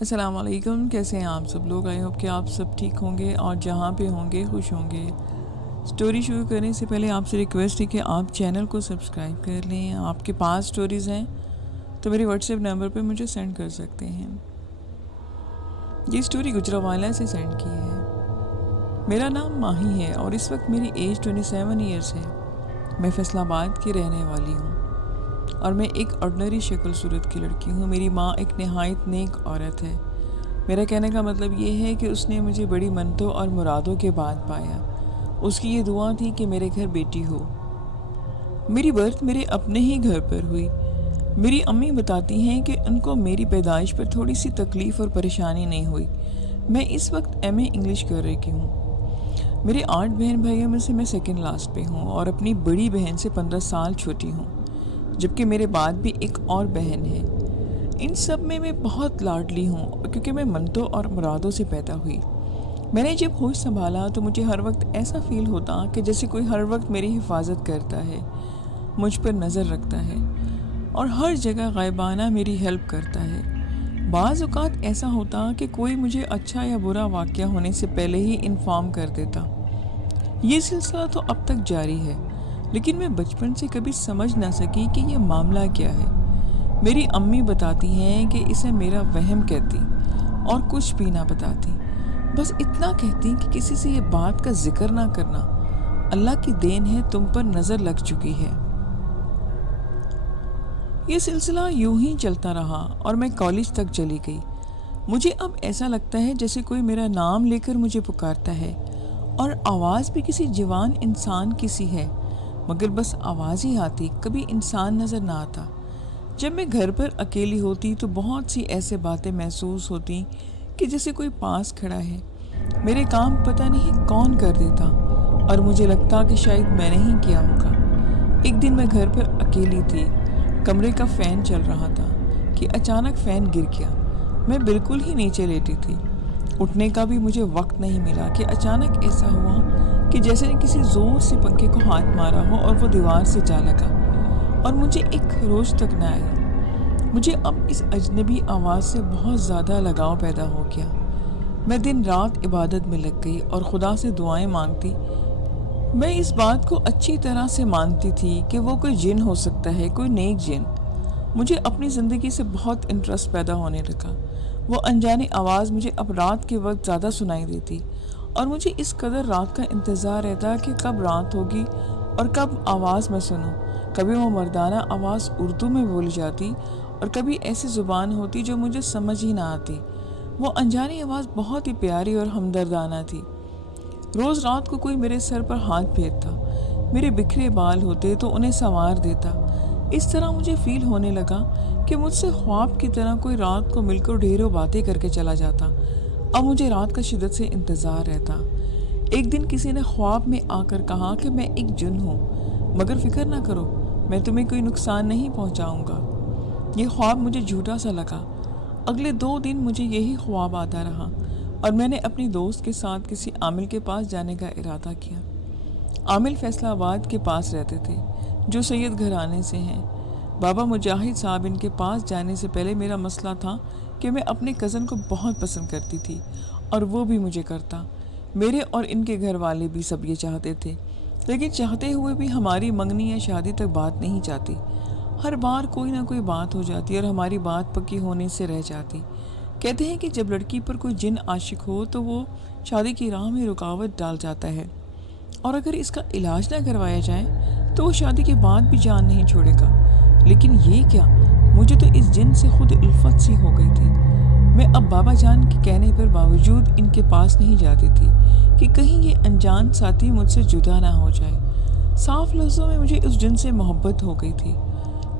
السلام علیکم، کیسے ہیں آپ سب لوگ؟ آئی ہوپ کہ آپ سب ٹھیک ہوں گے اور جہاں پہ ہوں گے خوش ہوں گے۔ سٹوری شروع کرنے سے پہلے آپ سے ریکویسٹ ہے کہ آپ چینل کو سبسکرائب کر لیں۔ آپ کے پاس سٹوریز ہیں تو میرے واٹس ایپ نمبر پہ مجھے سینڈ کر سکتے ہیں۔ یہ سٹوری گجرانوالہ سے سینڈ کی ہے۔ میرا نام ماہی ہے اور اس وقت میری ایج 27 ایئرس ہے۔ میں فیصل آباد کی رہنے والی ہوں اور میں ایک آرڈنری شکل صورت کی لڑکی ہوں۔ میری ماں ایک نہایت نیک عورت ہے۔ میرا کہنے کا مطلب یہ ہے کہ اس نے مجھے بڑی منتوں اور مرادوں کے بعد پایا۔ اس کی یہ دعا تھی کہ میرے گھر بیٹی ہو۔ میری برتھ میرے اپنے ہی گھر پر ہوئی۔ میری امی بتاتی ہیں کہ ان کو میری پیدائش پر تھوڑی سی تکلیف اور پریشانی نہیں ہوئی۔ میں اس وقت ایم اے انگلش کر رہی ہوں۔ میرے 8 بہن بھائیوں میں سے میں سیکنڈ لاسٹ پہ ہوں اور اپنی بڑی بہن سے 15 سال چھوٹی ہوں، جبکہ میرے بعد بھی ایک اور بہن ہے۔ ان سب میں بہت لاڈلی ہوں کیونکہ میں منتوں اور مرادوں سے پیدا ہوئی۔ میں نے جب ہوش سنبھالا تو مجھے ہر وقت ایسا فیل ہوتا کہ جیسے کوئی ہر وقت میری حفاظت کرتا ہے، مجھ پر نظر رکھتا ہے اور ہر جگہ غائبانہ میری ہیلپ کرتا ہے۔ بعض اوقات ایسا ہوتا کہ کوئی مجھے اچھا یا برا واقعہ ہونے سے پہلے ہی انفارم کر دیتا۔ یہ سلسلہ تو اب تک جاری ہے، لیکن میں بچپن سے کبھی سمجھ نہ سکی کہ یہ معاملہ کیا ہے۔ میری امی بتاتی ہیں کہ اسے میرا وہم کہتی اور کچھ بھی نہ بتاتی، بس اتنا کہتی کہ کسی سے یہ بات کا ذکر نہ کرنا، اللہ کی دین ہے تم پر نظر لگ چکی ہے۔ یہ سلسلہ یوں ہی چلتا رہا اور میں کالج تک چلی گئی۔ مجھے اب ایسا لگتا ہے جیسے کوئی میرا نام لے کر مجھے پکارتا ہے اور آواز بھی کسی جوان انسان کی سی ہے، مگر بس آواز ہی آتی، کبھی انسان نظر نہ آتا۔ جب میں گھر پر اکیلی ہوتی تو بہت سی ایسے باتیں محسوس ہوتی کہ جیسے کوئی پاس کھڑا ہے۔ میرے کام پتہ نہیں کون کر دیتا اور مجھے لگتا کہ شاید میں نے ہی کیا ہوگا۔ ایک دن میں گھر پر اکیلی تھی، کمرے کا فین چل رہا تھا کہ اچانک فین گر گیا۔ میں بالکل ہی نیچے لیٹی تھی، اٹھنے کا بھی مجھے وقت نہیں ملا کہ اچانک ایسا ہوا کہ جیسے کسی زور سے پنکھے کو ہاتھ مارا ہو اور وہ دیوار سے جا لگا اور مجھے ایک خروش تک نہ آئی۔ مجھے اب اس اجنبی آواز سے بہت زیادہ لگاؤ پیدا ہو گیا۔ میں دن رات عبادت میں لگ گئی اور خدا سے دعائیں مانگتی۔ میں اس بات کو اچھی طرح سے مانتی تھی کہ وہ کوئی جن ہو سکتا ہے، کوئی نیک جن۔ مجھے اپنی زندگی سے بہت انٹرسٹ پیدا ہونے لگا۔ وہ انجانی آواز مجھے اب رات کے وقت زیادہ سنائی دیتی اور مجھے اس قدر رات کا انتظار رہتا کہ کب رات ہوگی اور کب آواز میں سنوں۔ کبھی وہ مردانہ آواز اردو میں بولی جاتی اور کبھی ایسی زبان ہوتی جو مجھے سمجھ ہی نہ آتی۔ وہ انجانی آواز بہت ہی پیاری اور ہمدردانہ تھی۔ روز رات کو کوئی میرے سر پر ہاتھ پھیرتا، میرے بکھرے بال ہوتے تو انہیں سنوار دیتا۔ اس طرح مجھے فیل ہونے لگا کہ مجھ سے خواب کی طرح کوئی رات کو مل کر ڈھیروں باتیں کر کے چلا جاتا۔ اب مجھے رات کا شدت سے انتظار رہتا۔ ایک دن کسی نے خواب میں آ کر کہا کہ میں ایک جن ہوں، مگر فکر نہ کرو، میں تمہیں کوئی نقصان نہیں پہنچاؤں گا۔ یہ خواب مجھے جھوٹا سا لگا۔ اگلے 2 دن مجھے یہی خواب آتا رہا اور میں نے اپنی دوست کے ساتھ کسی عامل کے پاس جانے کا ارادہ کیا۔ عامل فیصل آباد کے پاس رہتے تھے، جو سید گھرانے سے ہیں۔ بابا مجاہد صاحب ان کے پاس جانے سے پہلے میرا مسئلہ تھا کہ میں اپنے کزن کو بہت پسند کرتی تھی اور وہ بھی مجھے کرتا۔ میرے اور ان کے گھر والے بھی سب یہ چاہتے تھے، لیکن چاہتے ہوئے بھی ہماری منگنی یا شادی تک بات نہیں جاتی۔ ہر بار کوئی نہ کوئی بات ہو جاتی اور ہماری بات پکی ہونے سے رہ جاتی۔ کہتے ہیں کہ جب لڑکی پر کوئی جن عاشق ہو تو وہ شادی کی راہ میں رکاوٹ ڈال جاتا ہے، اور اگر اس کا علاج نہ کروایا جائے تو وہ شادی کے بعد بھی جان نہیں چھوڑے گا۔ لیکن یہ کیا، مجھے تو اس جن سے خود الفت سی ہو گئی تھی۔ میں اب بابا جان کے کہنے پر باوجود ان کے پاس نہیں جاتی تھی کہ کہیں یہ انجان ساتھی مجھ سے جدا نہ ہو جائے۔ صاف لفظوں میں مجھے اس جن سے محبت ہو گئی تھی۔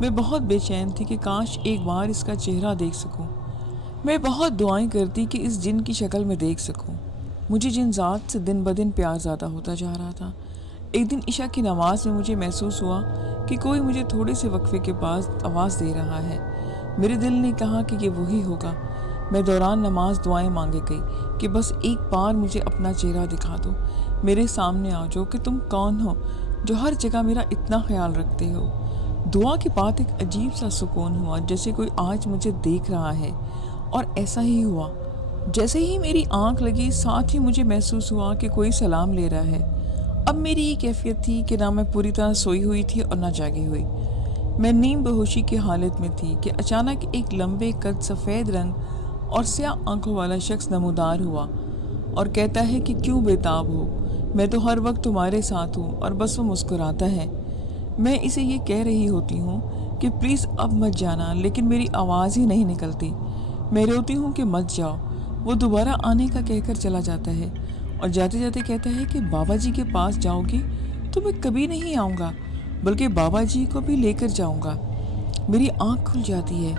میں بہت بے چین تھی کہ کاش ایک بار اس کا چہرہ دیکھ سکوں۔ میں بہت دعائیں کرتی کہ اس جن کی شکل میں دیکھ سکوں۔ مجھے جن ذات سے دن بدن پیار زیادہ ہوتا جا رہا تھا۔ ایک دن عشاء کی نماز میں مجھے محسوس ہوا کہ کوئی مجھے تھوڑے سے وقفے کے پاس آواز دے رہا ہے۔ میرے دل نے کہا کہ یہ وہی ہوگا۔ میں دوران نماز دعائیں مانگے گئی کہ بس ایک بار مجھے اپنا چہرہ دکھا دو، میرے سامنے آ جاؤ کہ تم کون ہو جو ہر جگہ میرا اتنا خیال رکھتے ہو۔ دعا کے بعد ایک عجیب سا سکون ہوا، جیسے کوئی آج مجھے دیکھ رہا ہے اور ایسا ہی ہوا۔ جیسے ہی میری آنکھ لگی ساتھ ہی مجھے محسوس ہوا کہ کوئی سلام لے رہا ہے۔ اب میری یہ کیفیت تھی کہ نہ میں پوری طرح سوئی ہوئی تھی اور نہ جاگی ہوئی، میں نیم بہوشی کی حالت میں تھی کہ اچانک ایک لمبے قد سفید رنگ اور سیاہ آنکھوں والا شخص نمودار ہوا اور کہتا ہے کہ کیوں بے تاب ہو، میں تو ہر وقت تمہارے ساتھ ہوں، اور بس وہ مسکراتا ہے۔ میں اسے یہ کہہ رہی ہوتی ہوں کہ پلیز اب مت جانا، لیکن میری آواز ہی نہیں نکلتی۔ میں روتی ہوں کہ مت جاؤ۔ وہ دوبارہ آنے کا کہہ کر چلا جاتا ہے اور جاتے جاتے کہتا ہے کہ بابا جی کے پاس جاؤ گی تو میں کبھی نہیں آؤں گا، بلکہ بابا جی کو بھی لے کر جاؤں گا۔ میری آنکھ کھل جاتی ہے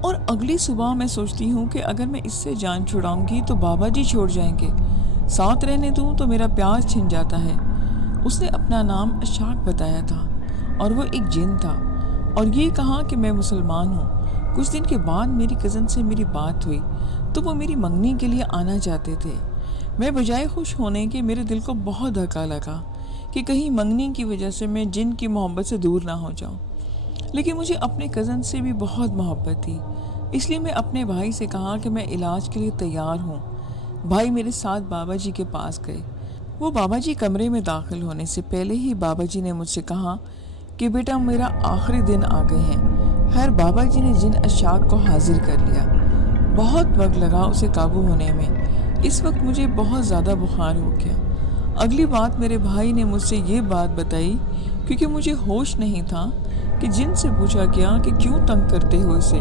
اور اگلی صبح میں سوچتی ہوں کہ اگر میں اس سے جان چھڑاؤں گی تو بابا جی چھوڑ جائیں گے، ساتھ رہنے دوں تو میرا پیار چھن جاتا ہے۔ اس نے اپنا نام اشاق بتایا تھا اور وہ ایک جن تھا، اور یہ کہا کہ میں مسلمان ہوں۔ کچھ دن کے بعد میری کزن سے میری بات ہوئی تو وہ میری منگنی کے لیے آنا چاہتے تھے۔ میں بجائے خوش ہونے کے میرے دل کو بہت دھکا لگا کہ کہیں منگنی کی وجہ سے میں جن کی محبت سے دور نہ ہو جاؤں، لیکن مجھے اپنے کزن سے بھی بہت محبت تھی، اس لیے میں اپنے بھائی سے کہا کہ میں علاج کے لیے تیار ہوں۔ بھائی میرے ساتھ بابا جی کے پاس گئے۔ وہ بابا جی کمرے میں داخل ہونے سے پہلے ہی بابا جی نے مجھ سے کہا کہ بیٹا میرا آخری دن آ گئے ہیں۔ خیر بابا جی نے جن اشاق کو حاضر کر لیا۔ بہت وقت لگا اسے قابو ہونے میں۔ اس وقت مجھے بہت زیادہ بخار ہو گیا۔ اگلی بات میرے بھائی نے مجھ سے یہ بات بتائی، کیونکہ مجھے ہوش نہیں تھا، کہ جن سے پوچھا گیا کہ کیوں تنگ کرتے ہو اسے،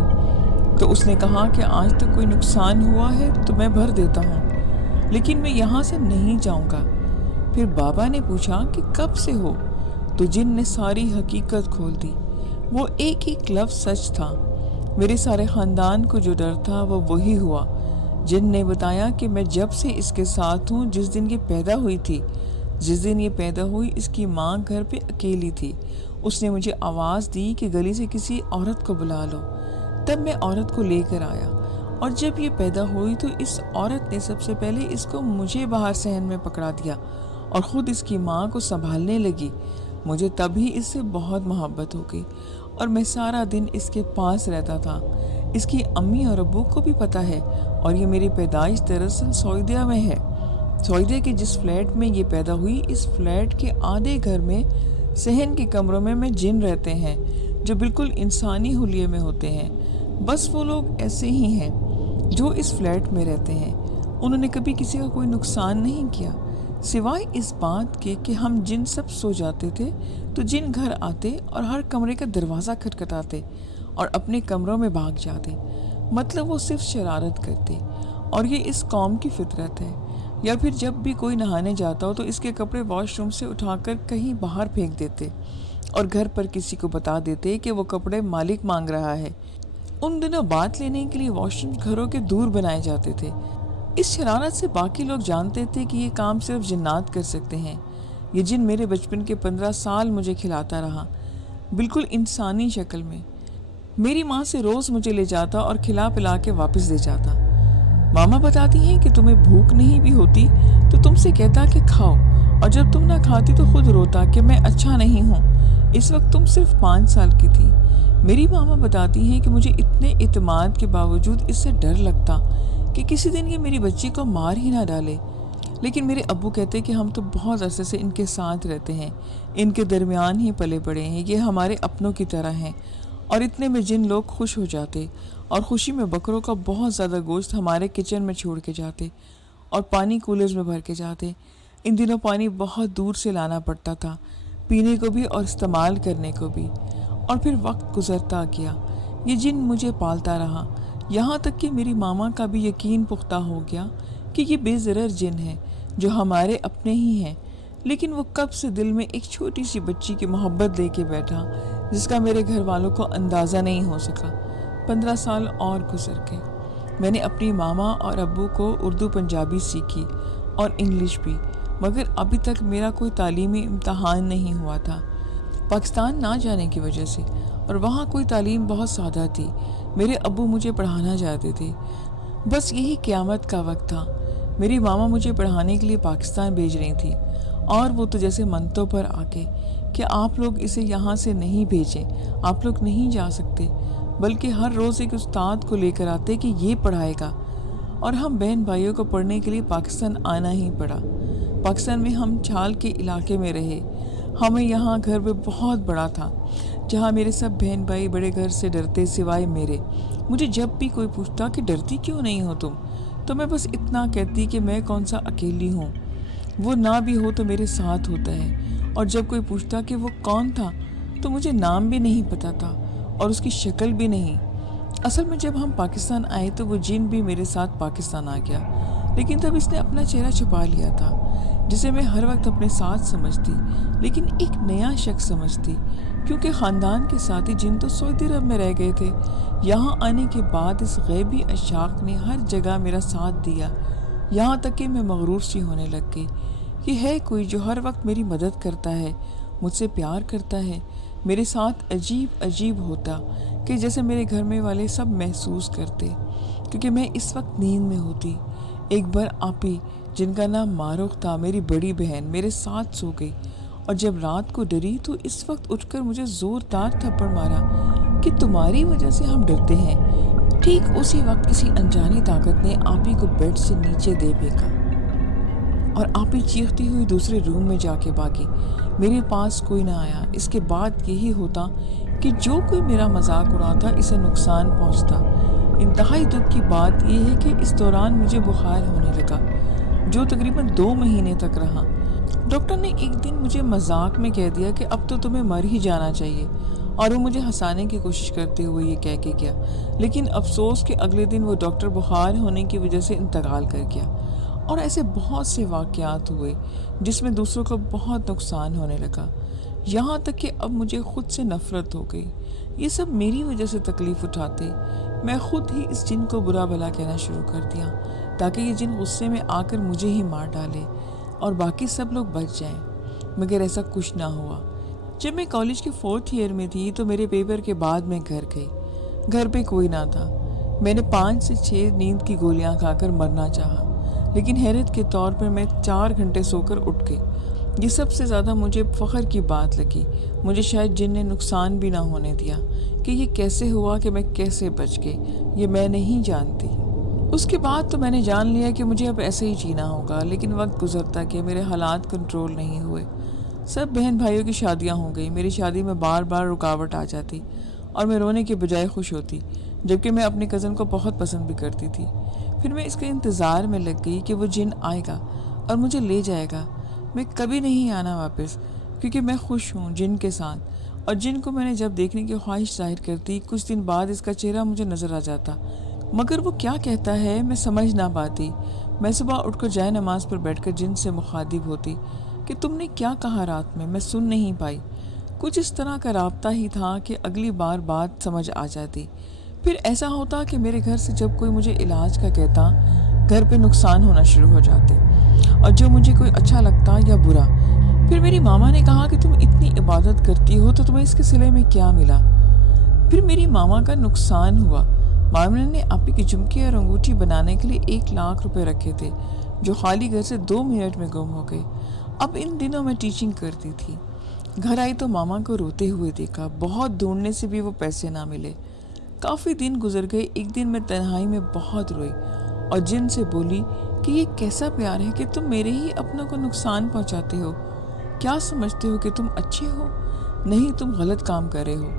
تو اس نے کہا کہ آج تک کوئی نقصان ہوا ہے تو میں بھر دیتا ہوں، لیکن میں یہاں سے نہیں جاؤں گا۔ پھر بابا نے پوچھا کہ کب سے ہو، تو جن نے ساری حقیقت کھول دی۔ وہ ایک ایک لفظ سچ تھا۔ میرے سارے خاندان کو جو ڈر تھا وہ وہی ہوا۔ جن نے بتایا کہ میں جب سے اس کے ساتھ ہوں، جس دن یہ پیدا ہوئی تھی، جس دن یہ پیدا ہوئی اس کی ماں گھر پہ اکیلی تھی، اس نے مجھے آواز دی کہ گلی سے کسی عورت کو بلا لو۔ تب میں عورت کو لے کر آیا، اور جب یہ پیدا ہوئی تو اس عورت نے سب سے پہلے اس کو مجھے باہر صحن میں پکڑا دیا اور خود اس کی ماں کو سنبھالنے لگی۔ مجھے تب ہی اس سے بہت محبت ہو گئی اور میں سارا دن اس کے پاس رہتا تھا۔ اس کی امی اور ابو کو بھی پتہ ہے، اور یہ میری پیدائش دراصل سعودیہ میں ہے۔ سعودیہ کے جس فلیٹ میں یہ پیدا ہوئی، اس فلیٹ کے آدھے گھر میں صحن کے کمروں میں جن رہتے ہیں جو بالکل انسانی حلیے میں ہوتے ہیں۔ بس وہ لوگ ایسے ہی ہیں جو اس فلیٹ میں رہتے ہیں۔ انہوں نے کبھی کسی کا کوئی نقصان نہیں کیا، سوائے اس بات کے کہ ہم جن سب سو جاتے تھے تو جن گھر آتے اور ہر کمرے کا دروازہ کھٹکھٹاتے اور اپنے کمروں میں بھاگ جاتے۔ مطلب وہ صرف شرارت کرتے، اور یہ اس قوم کی فطرت ہے۔ یا پھر جب بھی کوئی نہانے جاتا ہو تو اس کے کپڑے واش روم سے اٹھا کر کہیں باہر پھینک دیتے اور گھر پر کسی کو بتا دیتے کہ وہ کپڑے مالک مانگ رہا ہے۔ ان دنوں بات لینے کے لیے واش روم گھروں کے دور بنائے جاتے تھے۔ اس شرارت سے باقی لوگ جانتے تھے کہ یہ کام صرف جنات کر سکتے ہیں۔ یہ جن میرے بچپن کے 15 سال مجھے کھلاتا رہا، بالکل انسانی شکل میں۔ میری ماں سے روز مجھے لے جاتا اور کھلا پلا کے واپس دے جاتا۔ ماما بتاتی ہیں کہ تمہیں بھوک نہیں بھی ہوتی تو تم سے کہتا کہ کھاؤ، اور جب تم نہ کھاتی تو خود روتا کہ میں اچھا نہیں ہوں۔ اس وقت تم صرف 5 سال کی تھی۔ میری ماما بتاتی ہیں کہ مجھے اتنے اعتماد کے باوجود اس سے ڈر لگتا کہ کسی دن یہ میری بچی کو مار ہی نہ ڈالے، لیکن میرے ابو کہتے کہ ہم تو بہت عرصے سے ان کے ساتھ رہتے ہیں، ان کے درمیان ہی پلے پڑے ہیں، یہ ہمارے اپنوں کی طرح ہیں۔ اور اتنے میں جن لوگ خوش ہو جاتے اور خوشی میں بکروں کا بہت زیادہ گوشت ہمارے کچن میں چھوڑ کے جاتے اور پانی کولرز میں بھر کے جاتے۔ ان دنوں پانی بہت دور سے لانا پڑتا تھا، پینے کو بھی اور استعمال کرنے کو بھی۔ اور پھر وقت گزرتا گیا، یہ جن مجھے پالتا رہا، یہاں تک کہ میری ماما کا بھی یقین پختہ ہو گیا کہ یہ بے ضرر جن ہے جو ہمارے اپنے ہی ہیں۔ لیکن وہ کب سے دل میں ایک چھوٹی سی بچی کی محبت لے کے بیٹھا، جس کا میرے گھر والوں کو اندازہ نہیں ہو سکا۔ 15 سال اور گزر گئے۔ میں نے اپنی ماما اور ابو کو اردو پنجابی سیکھی اور انگلش بھی، مگر ابھی تک میرا کوئی تعلیمی امتحان نہیں ہوا تھا، پاکستان نہ جانے کی وجہ سے، اور وہاں کوئی تعلیم بہت سادہ تھی۔ میرے ابو مجھے پڑھانا چاہتے تھے، بس یہی قیامت کا وقت تھا۔ میری ماما مجھے پڑھانے کے لیے پاکستان بھیج رہی تھی، اور وہ تو جیسے منتوں پر آ کے کہ آپ لوگ اسے یہاں سے نہیں بھیجیں، آپ لوگ نہیں جا سکتے۔ بلکہ ہر روز ایک استاد کو لے کر آتے کہ یہ پڑھائے گا، اور ہم بہن بھائیوں کو پڑھنے کے لیے پاکستان آنا ہی پڑا۔ پاکستان میں ہم چھال کے علاقے میں رہے۔ ہمیں یہاں گھر بھی بہت بڑا تھا، جہاں میرے سب بہن بھائی بڑے گھر سے ڈرتے سوائے میرے۔ مجھے جب بھی کوئی پوچھتا کہ ڈرتی کیوں نہیں ہو تم، تو میں بس اتنا کہتی کہ میں کون سا اکیلی ہوں، وہ نہ بھی ہو تو میرے ساتھ ہوتا ہے۔ اور جب کوئی پوچھتا کہ وہ کون تھا، تو مجھے نام بھی نہیں پتا تھا اور اس کی شکل بھی نہیں۔ اصل میں جب ہم پاکستان آئے تو وہ جن بھی میرے ساتھ پاکستان آ گیا، لیکن تب اس نے اپنا چہرہ چھپا لیا تھا، جسے میں ہر وقت اپنے ساتھ سمجھتی، لیکن ایک نیا شخص سمجھتی، کیونکہ خاندان کے ساتھی جن تو سعودی عرب میں رہ گئے تھے۔ یہاں آنے کے بعد اس غیبی عشاق نے ہر جگہ میرا ساتھ دیا، یہاں تک کہ میں مغرور سی ہونے لگ گئی کہ ہے کوئی جو ہر وقت میری مدد کرتا ہے، مجھ سے پیار کرتا ہے۔ میرے ساتھ عجیب عجیب ہوتا کہ جیسے میرے گھر میں والے سب محسوس کرتے، کیونکہ میں اس وقت نیند میں ہوتی۔ ایک بار آپی، جن کا نام معروف تھا، میری بڑی بہن، میرے ساتھ سو گئی، اور جب رات کو ڈری تو اس وقت اٹھ کر مجھے زوردار تھپڑ مارا کہ تمہاری وجہ سے ہم ڈرتے ہیں۔ ٹھیک اسی وقت کسی انجانی طاقت نے آپی کو بیڈ سے نیچے دے پھینکا اور آپی چیختی ہوئی دوسرے روم میں جا کے بھاگی۔ میرے پاس کوئی نہ آیا۔ اس کے بعد یہی ہوتا کہ جو کوئی میرا مذاق اڑاتا اسے نقصان پہنچتا۔ انتہائی دکھ کی بات یہ ہے کہ اس دوران مجھے بخار ہونے لگا، جو تقریباً 2 مہینے تک رہا۔ ڈاکٹر نے ایک دن مجھے مذاق میں کہہ دیا کہ اب تو تمہیں مر ہی جانا چاہیے، اور وہ مجھے ہنسانے کی کوشش کرتے ہوئے یہ کہہ کے گیا، لیکن افسوس کہ اگلے دن وہ ڈاکٹر بخار ہونے کی وجہ سے انتقال کر گیا۔ اور ایسے بہت سے واقعات ہوئے جس میں دوسروں کو بہت نقصان ہونے لگا، یہاں تک کہ اب مجھے خود سے نفرت ہو گئی۔ یہ سب میری وجہ سے تکلیف اٹھاتے۔ میں خود ہی اس جن کو برا بھلا کہنا شروع کر دیا تاکہ یہ جن غصے میں آ کر مجھے ہی مار ڈالے اور باقی سب لوگ بچ جائیں، مگر ایسا کچھ نہ ہوا۔ جب میں کالج کے 4th ایئر میں تھی تو میرے پیپر کے بعد میں گھر گئی۔ گھر پہ کوئی نہ تھا۔ میں نے 5 سے 6 نیند کی گولیاں کھا کر مرنا چاہا، لیکن حیرت کے طور پر میں 4 گھنٹے سو کر اٹھ گئی۔ یہ سب سے زیادہ مجھے فخر کی بات لگی۔ مجھے شاید جن نے نقصان بھی نہ ہونے دیا کہ یہ کیسے ہوا، کہ میں کیسے بچ گئی، یہ میں نہیں جانتی۔ اس کے بعد تو میں نے جان لیا کہ مجھے اب ایسے ہی جینا ہوگا، لیکن وقت گزرتا کہ میرے حالات کنٹرول نہیں ہوئے۔ سب بہن بھائیوں کی شادیاں ہو گئی۔ میری شادی میں بار بار رکاوٹ آ جاتی اور میں رونے کے بجائے خوش ہوتی، جبکہ میں اپنے کزن کو بہت پسند بھی کرتی تھی۔ پھر میں اس کے انتظار میں لگ گئی کہ وہ جن آئے گا اور مجھے لے جائے گا۔ میں کبھی نہیں آنا واپس، کیونکہ میں خوش ہوں جن کے ساتھ، اور جن کو میں نے جب دیکھنے کی خواہش ظاہر کرتی، کچھ دن بعد اس کا چہرہ مجھے نظر آ جاتا، مگر وہ کیا کہتا ہے میں سمجھ نہ پاتی۔ میں صبح اٹھ کر جائے نماز پر بیٹھ کر جن سے مخاطب ہوتی کہ تم نے کیا کہا رات میں سن نہیں پائی۔ کچھ اس طرح کا رابطہ ہی تھا کہ اگلی بار بات سمجھ آ جاتی۔ پھر ایسا ہوتا کہ میرے گھر سے جب کوئی مجھے علاج کا کہتا، گھر پہ نقصان ہونا شروع ہو جاتے، اور جو مجھے کوئی اچھا لگتا یا برا۔ پھر میری ماما نے کہا کہ تم اتنی عبادت کرتی ہو تو تمہیں اس کے صلے میں کیا ملا؟ پھر میری ماما کا نقصان ہوا۔ ماما نے آپی کی جھمکی اور انگوٹھی بنانے کے لیے 1 لاکھ روپے رکھے تھے، جو خالی گھر سے 2 منٹ میں گم ہو گئے۔ اب ان دنوں میں ٹیچنگ کرتی تھی۔ گھر آئی تو ماما کو روتے ہوئے دیکھا، بہت ڈھونڈنے سے بھی وہ پیسے نہ ملے۔ کافی دن گزر گئے۔ ایک دن میں تنہائی میں بہت روئی اور جن سے بولی کہ یہ کیسا پیار ہے کہ تم میرے ہی اپنوں کو نقصان پہنچاتے ہو؟ کیا سمجھتے ہو کہ تم اچھے ہو؟ نہیں، تم غلط کام کر رہے ہو۔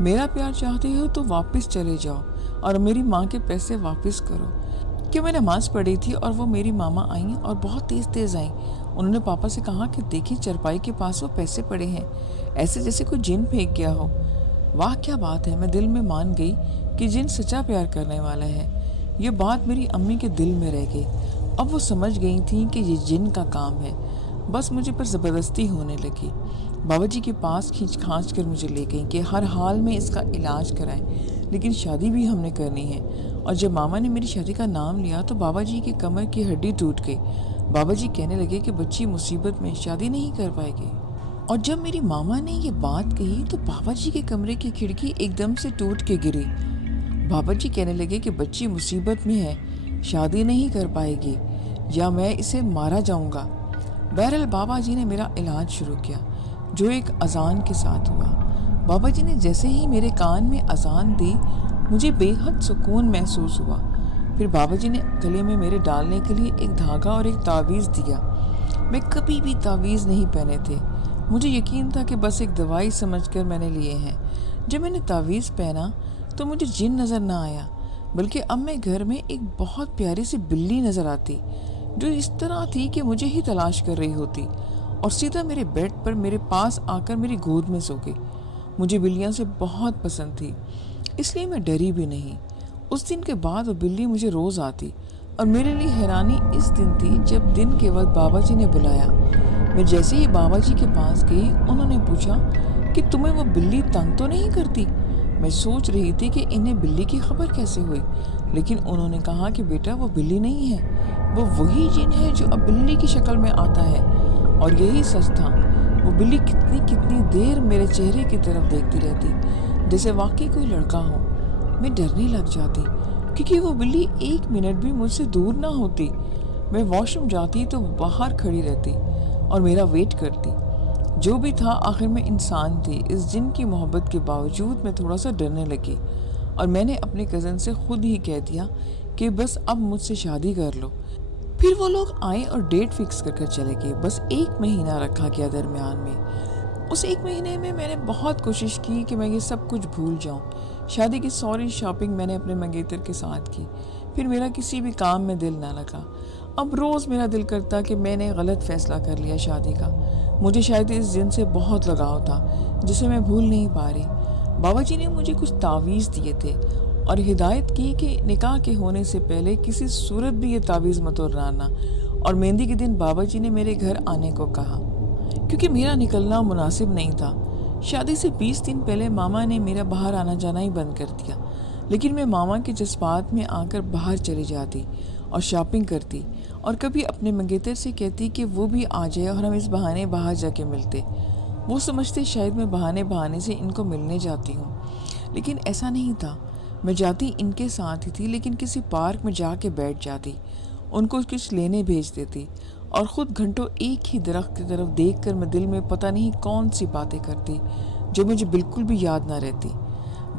میرا پیار چاہتے ہو تو واپس چلے جاؤ اور میری ماں کے پیسے واپس کرو۔ کہ میں نماز پڑھی تھی اور وہ میری ماما آئیں اور بہت تیز تیز آئیں۔ انہوں نے پاپا سے کہا کہ دیکھیں چرپائی کے پاس وہ پیسے پڑے ہیں، ایسے جیسے کوئی جن پھینک گیا ہو۔ واہ کیا بات ہے! میں دل میں مان گئی کہ جن سچا پیار کرنے والا ہے۔ یہ بات میری امی کے دل میں رہ گئی۔ اب وہ سمجھ گئی تھیں کہ یہ جن کا کام ہے۔ بس مجھے پر زبردستی ہونے لگی۔ بابا جی کے پاس کھینچ کھانچ کر مجھے لے گئیں کہ ہر حال میں اس کا علاج کرائیں، لیکن شادی بھی ہم نے کرنی ہے۔ اور جب ماما نے میری شادی کا نام لیا تو بابا جی کی کمر کی ہڈی ٹوٹ گئی۔ بابا جی کہنے لگے کہ بچی مصیبت میں شادی نہیں کر پائے گی۔ اور جب میری ماما نے یہ بات کہی تو بابا جی کے کمرے کی کھڑکی ایک دم سے ٹوٹ کے گری۔ بابا جی کہنے لگے کہ بچی مصیبت میں ہے، شادی نہیں کر پائے گی، یا میں اسے مارا جاؤں گا۔ بہرحال بابا جی نے میرا علاج شروع کیا، جو ایک اذان کے ساتھ ہوا۔ بابا جی نے جیسے ہی میرے کان میں اذان دی مجھے بے حد سکون محسوس ہوا۔ پھر بابا جی نے گلے میں میرے ڈالنے کے لیے ایک دھاگا اور ایک تعویذ دیا۔ میں کبھی بھی تعویذ نہیں پہنے تھے، مجھے یقین تھا کہ بس ایک دوائی سمجھ کر میں نے لیے ہیں۔ جب میں نے تعویذ پہنا تو مجھے جن نظر نہ آیا، بلکہ اب میں گھر میں ایک بہت پیاری سی بلی نظر آتی جو اس طرح تھی کہ مجھے ہی تلاش کر رہی ہوتی، اور سیدھا میرے بیڈ پر میرے پاس آ کر میری گود میں سو گئی۔ مجھے بلیاں سے بہت پسند تھی، اس لیے میں ڈری بھی نہیں۔ اس دن کے بعد وہ بلی مجھے روز آتی، اور میرے لیے حیرانی اس دن تھی جب دن کے وقت بابا جی نے بلایا۔ میں جیسے ہی بابا جی کے پاس گئی، انہوں نے پوچھا کہ تمہیں وہ بلی تنگ تو نہیں کرتی؟ میں سوچ رہی تھی کہ انہیں بلی کی خبر کیسے ہوئی، لیکن انہوں نے کہا کہ بیٹا وہ بلی نہیں ہے، وہ وہی جن ہے جو اب بلی کی شکل میں آتا ہے۔ اور یہی سچ تھا، وہ بلی کتنی دیر میرے چہرے کی طرف دیکھتی رہتی جیسے واقعی کوئی لڑکا ہو۔ میں ڈرنے لگ جاتی کیونکہ وہ بلی ایک منٹ بھی مجھ سے دور نہ ہوتی۔ میں واش روم جاتی تو وہ باہر کھڑی رہتی اور میرا ویٹ کرتی۔ جو بھی تھا، آخر میں انسان تھی۔ اس جن کی محبت کے باوجود میں تھوڑا سا ڈرنے لگی، اور میں نے اپنے کزن سے خود ہی کہہ دیا کہ بس اب مجھ سے شادی کر لو۔ پھر وہ لوگ آئے اور ڈیٹ فکس کر چلے گئے۔ بس 1 مہینہ رکھا گیا درمیان میں۔ اس 1 مہینے میں میں نے بہت کوشش کی کہ میں یہ سب کچھ بھول جاؤں۔ شادی کی ساری شاپنگ میں نے اپنے منگیتر کے ساتھ کی۔ پھر میرا کسی بھی کام میں دل نہ لگا۔ اب روز میرا دل کرتا کہ میں نے غلط فیصلہ کر لیا شادی کا۔ مجھے شاید اس جن سے بہت لگاؤ تھا جسے میں بھول نہیں پا رہی۔ بابا جی نے مجھے کچھ تعویذ دیے تھے اور ہدایت کی کہ نکاح کے ہونے سے پہلے کسی صورت بھی یہ تعویذ مت توڑنا، اور مہندی کے دن بابا جی نے میرے گھر آنے کو کہا کیونکہ میرا نکلنا مناسب نہیں تھا۔ شادی سے 20 دن پہلے ماما نے میرا باہر آنا جانا ہی بند کر دیا، لیکن میں ماما کے جذبات میں آ کر باہر چلی جاتی اور شاپنگ کرتی، اور کبھی اپنے منگیتر سے کہتی کہ وہ بھی آ جائے اور ہم اس بہانے باہر جا کے ملتے۔ وہ سمجھتے شاید میں بہانے سے ان کو ملنے جاتی ہوں، لیکن ایسا نہیں تھا۔ میں جاتی ان کے ساتھ ہی تھی، لیکن کسی پارک میں جا کے بیٹھ جاتی، ان کو کچھ لینے بھیج دیتی، اور خود گھنٹوں ایک ہی درخت کی طرف دیکھ کر میں دل میں پتہ نہیں کون سی باتیں کرتی جو مجھے بالکل بھی یاد نہ رہتی۔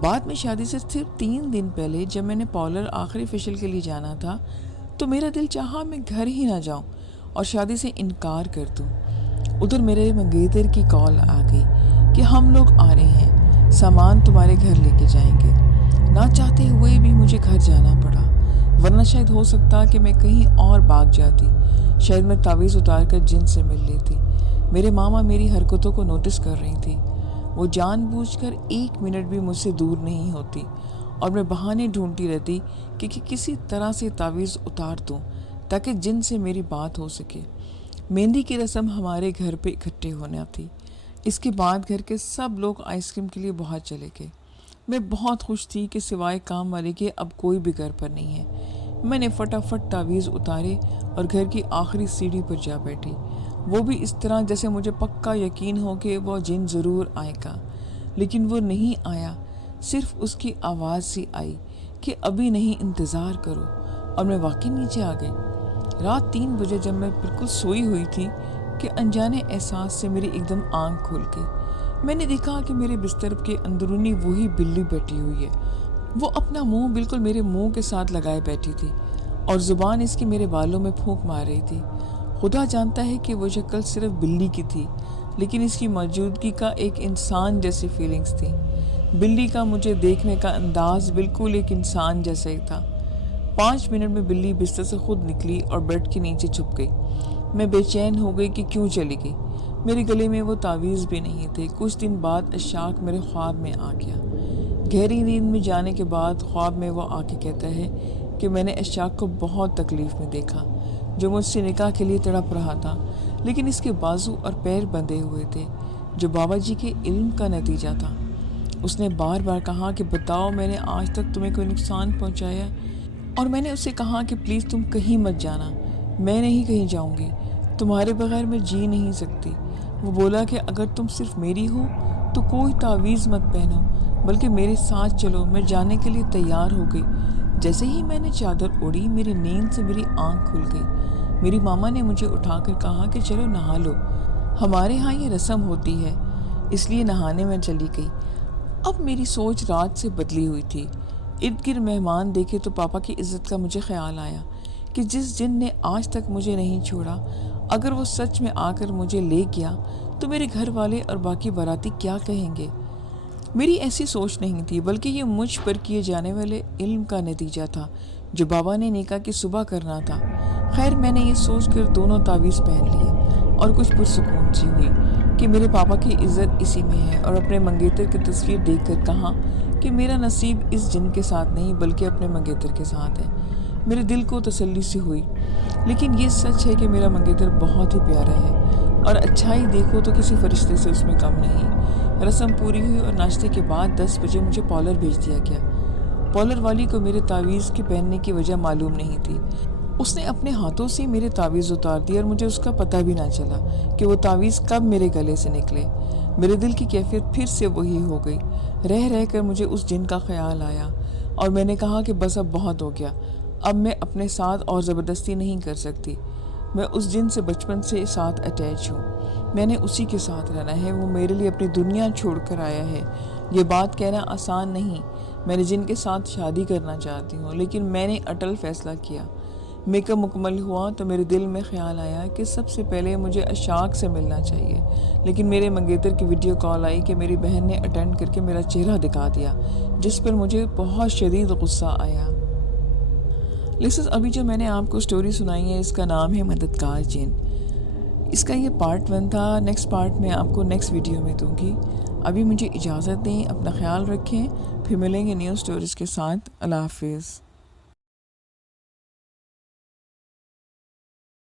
بعد میں شادی سے صرف 3 دن پہلے جب میں نے پارلر آخری فیشل کے لیے جانا تھا تو میرا دل چاہا میں گھر ہی نہ جاؤں اور شادی سے انکار کر دوں۔ ادھر میرے منگیتر کی کال آ گئی کہ ہم لوگ آ رہے ہیں، سامان تمہارے گھر لے کے جائیں گے۔ نہ چاہتے ہوئے بھی مجھے گھر جانا پڑا، ورنہ شاید ہو سکتا کہ میں کہیں اور بھاگ جاتی، شاید میں تعویذ اتار کر جن سے مل لیتی۔ میرے ماما میری حرکتوں کو نوٹس کر رہی تھی، وہ جان بوجھ کر 1 منٹ بھی مجھ سے دور نہیں ہوتی، اور میں بہانے ڈھونڈتی رہتی کہ کسی طرح سے تعویذ اتار دوں تاکہ جن سے میری بات ہو سکے۔ مہندی کی رسم ہمارے گھر پہ اکٹھے ہونا تھی۔ اس کے بعد گھر کے سب لوگ آئس کریم کے لیے باہر چلے گئے۔ میں بہت خوش تھی کہ سوائے کام والے کے اب کوئی بھی گھر پر نہیں ہے۔ میں نے فٹافٹ تعویذ اتارے اور گھر کی آخری سیڑھی پر جا بیٹھی، وہ بھی اس طرح جیسے مجھے پکا یقین ہو کہ وہ جن ضرور آئے گا، لیکن وہ نہیں آیا۔ صرف اس کی آواز سی آئی کہ ابھی نہیں، انتظار کرو، اور میں واقعی نیچے آ گئی۔ رات 3 بجے جب میں بالکل سوئی ہوئی تھی کہ انجانے احساس سے میری ایک دم آنکھ کھل گئی۔ میں نے دیکھا کہ میرے بستر کے اندرونی وہی بلی بیٹھی ہوئی ہے۔ وہ اپنا منہ بالکل میرے منہ کے ساتھ لگائے بیٹھی تھی اور زبان اس کی میرے بالوں میں پھونک مار رہی تھی۔ خدا جانتا ہے کہ وہ شکل صرف بلی کی تھی، لیکن اس کی موجودگی کا ایک انسان جیسی فیلنگز تھی۔ بلی کا مجھے دیکھنے کا انداز بالکل ایک انسان جیسا ہی تھا۔ 5 منٹ میں بلی بستر سے خود نکلی اور بیڈ کے نیچے چھپ گئی۔ میں بے چین ہو گئی کہ کیوں چلی گئی۔ میرے گلے میں وہ تعویذ بھی نہیں تھے۔ کچھ دن بعد اشاق میرے خواب میں آ گیا۔ گہری نیند میں جانے کے بعد خواب میں وہ آ کے کہتا ہے کہ میں نے اشاق کو بہت تکلیف میں دیکھا، جو مجھ سے نکاح کے لیے تڑپ رہا تھا، لیکن اس کے بازو اور پیر بندھے ہوئے تھے، جو بابا جی کے علم کا نتیجہ تھا۔ اس نے بار بار کہا کہ بتاؤ میں نے آج تک تمہیں کوئی نقصان پہنچایا؟ اور میں نے اس سے کہا کہ پلیز تم کہیں مت جانا، میں نہیں کہیں جاؤں گی، تمہارے بغیر میں جی نہیں سکتی۔ وہ بولا کہ اگر تم صرف میری ہو تو کوئی تعویذ مت پہنو، بلکہ میرے ساتھ چلو۔ میں جانے کے لیے تیار ہو گئی۔ جیسے ہی میں نے چادر اوڑھی، میری نیند سے میری آنکھ کھل گئی۔ میری ماما نے مجھے اٹھا کر کہا کہ چلو نہا لو، ہمارے ہاں یہ رسم ہوتی ہے، اس لیے نہانے میں چلی گئی۔ اب میری سوچ رات سے بدلی ہوئی تھی۔ ارد گرد مہمان دیکھے تو پاپا کی عزت کا مجھے خیال آیا کہ جس جن نے آج تک مجھے نہیں چھوڑا، اگر وہ سچ میں آ کر مجھے لے گیا تو میرے گھر والے اور باقی باراتی کیا کہیں گے؟ میری ایسی سوچ نہیں تھی، بلکہ یہ مجھ پر کیے جانے والے علم کا نتیجہ تھا جو بابا نے نکاح کی صبح کرنا تھا۔ خیر، میں نے یہ سوچ کر دونوں تعویذ پہن لیے اور کچھ پرسکون سی ہوئی کہ میرے پاپا کی عزت اسی میں ہے، اور اپنے منگیتر کی تصویر دیکھ کر کہا کہ میرا نصیب اس جن کے ساتھ نہیں بلکہ اپنے منگیتر کے ساتھ ہے۔ میرے دل کو تسلی سی ہوئی، لیکن یہ سچ ہے کہ میرا منگیتر بہت ہی پیارا ہے، اور اچھائی دیکھو تو کسی فرشتے سے اس میں کم نہیں۔ رسم پوری ہوئی اور ناشتے کے بعد 10 بجے مجھے پارلر بھیج دیا گیا۔ پارلر والی کو میرے تعویذ کے پہننے کی وجہ معلوم نہیں تھی۔ اس نے اپنے ہاتھوں سے میرے تعویذ اتار دی اور مجھے اس کا پتہ بھی نہ چلا کہ وہ تعویذ کب میرے گلے سے نکلے۔ میرے دل کی کیفیت پھر سے وہی ہو گئی۔ رہ رہ کر مجھے اس جن کا خیال آیا اور میں نے کہا کہ بس اب بہت ہو گیا، اب میں اپنے ساتھ اور زبردستی نہیں کر سکتی۔ میں اس جن سے بچپن سے ساتھ اٹیچ ہوں، میں نے اسی کے ساتھ رہنا ہے، وہ میرے لیے اپنی دنیا چھوڑ کر آیا ہے۔ یہ بات کہنا آسان نہیں، میں نے جن کے ساتھ شادی کرنا چاہتی ہوں، لیکن میں نے اٹل فیصلہ کیا۔ میک اپ مکمل ہوا تو میرے دل میں خیال آیا کہ سب سے پہلے مجھے اشاق سے ملنا چاہیے، لیکن میرے منگیتر کی ویڈیو کال آئی کہ میری بہن نے اٹینڈ کر کے میرا چہرہ دکھا دیا، جس پر مجھے بہت شدید غصہ آیا۔ لسز، ابھی جو میں نے آپ کو سٹوری سنائی ہے اس کا نام ہے مددگار جن۔ اس کا یہ پارٹ 1 تھا، نیکسٹ پارٹ میں آپ کو نیکسٹ ویڈیو میں دوں گی۔ ابھی مجھے اجازت دیں، اپنا خیال رکھیں، پھر ملیں گے نیو سٹوریز کے ساتھ۔ اللہ حافظ۔